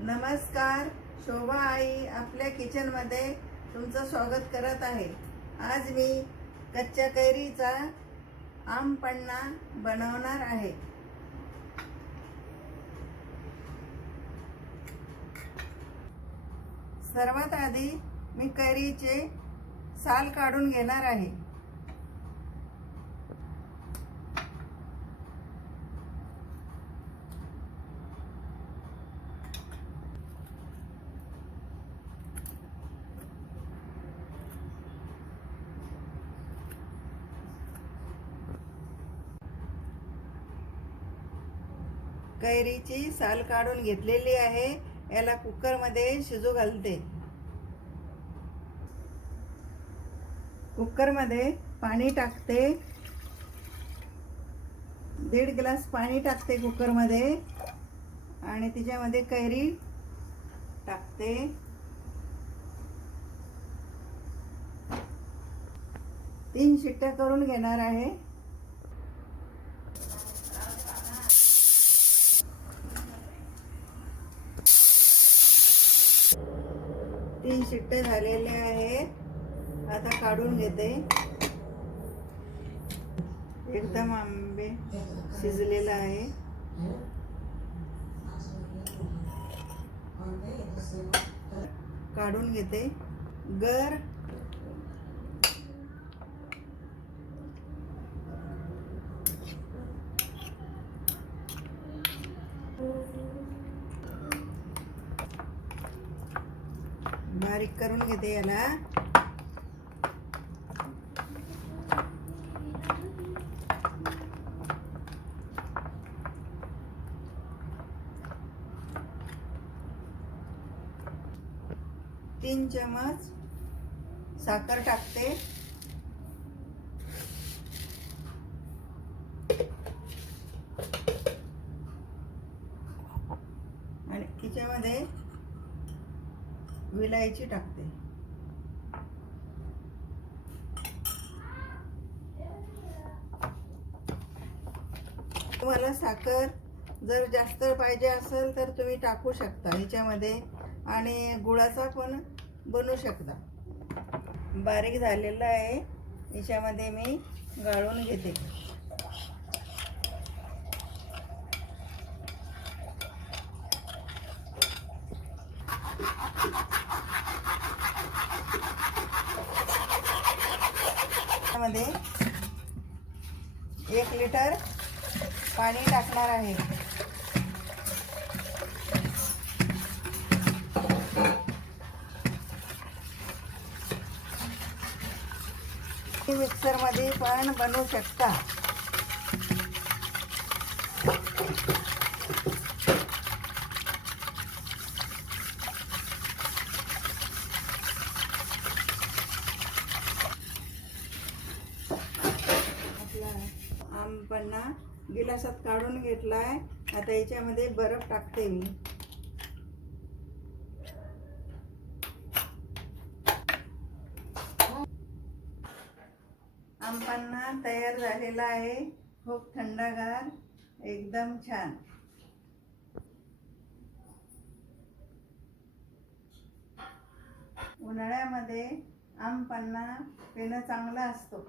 नमस्कार शोभा आई आपल्या किचनमध्ये तुमचं स्वागत करत आहे. आज मी कच्च्या कैरीचा आमपन्ना बनवणार आहे. सर्वात आधी मी कैरीचे साल काढून घेणार आहे. कैरीची साल काढून घेतलेली आहे. याला कुकरमध्ये शिजू घालते. कुकरमध्ये पाणी टाकते. दीड ग्लास पाणी टाकते कुकरमध्ये. आणि तिच्यामध्ये कैरी टाकते. तीन शिट्ट्या करून घेणार आहे. तीन शिट्टे झालेले आहेत. आता काढून घेते. एकदम आंबे शिजलेला आहे. काढून घेते. गर बारीक करून घेते याला. तीन चमच साखर टाकते. आणि तिच्यामध्ये विलायची टाकते. तुम्हाला साखर जर जास्त पाहिजे असेल तर तुम्ही टाकू शकता ह्याच्यामध्ये आणि गुळाचा पण बनवू शकता. बारीक झालेला आहे. याच्यामध्ये मी गाळून घेते. मध्ये एक लिटर पाणी टाकणार आहे. मिक्सरमध्ये पण बनवू शकता. पन्ना गिलासात काढून घेतलाय. आता याच्यामध्ये बर्फ टाकते मी. आंबपन्ना तयार झालेला आहे. खूप थंडगार एकदम छान. उन्हाळ्यामध्ये आमपांना पिणं चांगलं असतो.